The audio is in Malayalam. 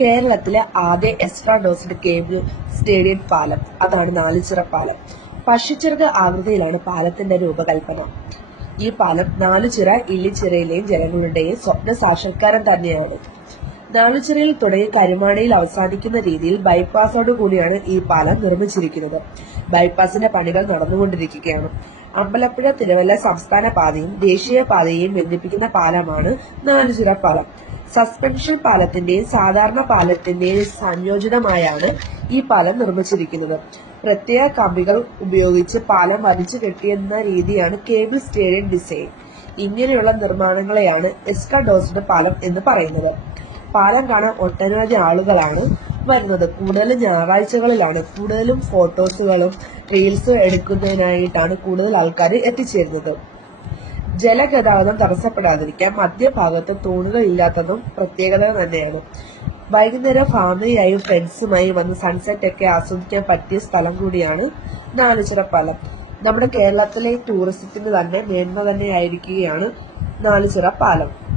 കേരളത്തിലെ ആദ്യ എക്സ്ട്രാ ഡോസ്ഡ് കേബിൾ സ്റ്റേഡിയം പാലം. അതാണ് നാലുചിറ പാലം. പക്ഷിച്ചിറക് ആകൃതിയിലാണ് പാലത്തിന്റെ രൂപകൽപ്പന. ഈ പാലം നാലുചിറ ഇല്ലിച്ചിറയിലെയും ജനങ്ങളുടെയും സ്വപ്ന സാക്ഷാത്കാരം തന്നെയാണ്. നാലുചിറയിൽ തുടങ്ങി കരുമാടിയിൽ അവസാനിക്കുന്ന രീതിയിൽ ബൈപ്പാസോട് കൂടിയാണ് ഈ പാലം നിർമ്മിച്ചിരിക്കുന്നത്. ബൈപ്പാസിന്റെ പണികൾ നടന്നുകൊണ്ടിരിക്കുകയാണ്. അമ്പലപ്പുഴ തിരുവല്ല സംസ്ഥാന പാതയും ദേശീയ പാതയെയും ബന്ധിപ്പിക്കുന്ന പാലമാണ് നാലുചിറ പാലം. സസ്പെൻഷൻ പാലത്തിന്റെയും സാധാരണ പാലത്തിന്റെയും സംയോജിതമായാണ് ഈ പാലം നിർമ്മിച്ചിരിക്കുന്നത്. പ്രത്യേക കമ്പികൾ ഉപയോഗിച്ച് പാലം വലിച്ചു കെട്ടിയെന്ന രീതിയാണ് കേബിൾ സ്റ്റേഡിയം ഡിസൈൻ. ഇങ്ങനെയുള്ള നിർമ്മാണങ്ങളെയാണ് എസ്കഡോസിന്റെ പാലം എന്ന് പറയുന്നത്. പാലം കാണാൻ ഒട്ടനവധി ആളുകളാണ് വരുന്നത്. കൂടുതലും ഞായറാഴ്ചകളിലാണ്. കൂടുതലും ഫോട്ടോസുകളും റീൽസും എടുക്കുന്നതിനായിട്ടാണ് കൂടുതൽ ആൾക്കാർ എത്തിച്ചേരുന്നത്. ജലഗതാഗതം തടസ്സപ്പെടാതിരിക്കാൻ മധ്യഭാഗത്ത് തൂണുകൾ ഇല്ലാത്തതും പ്രത്യേകത തന്നെയാണ്. വൈകുന്നേരം ഫാമിലിയായും ഫ്രണ്ട്സുമായും വന്ന് സൺസെറ്റ് ഒക്കെ ആസ്വദിക്കാൻ പറ്റിയ സ്ഥലം കൂടിയാണ് നാലുചിറ പാലം. നമ്മുടെ കേരളത്തിലെ ടൂറിസത്തിന് തന്നെ മേന്മ തന്നെയായിരിക്കുകയാണ് നാലുചിറ പാലം.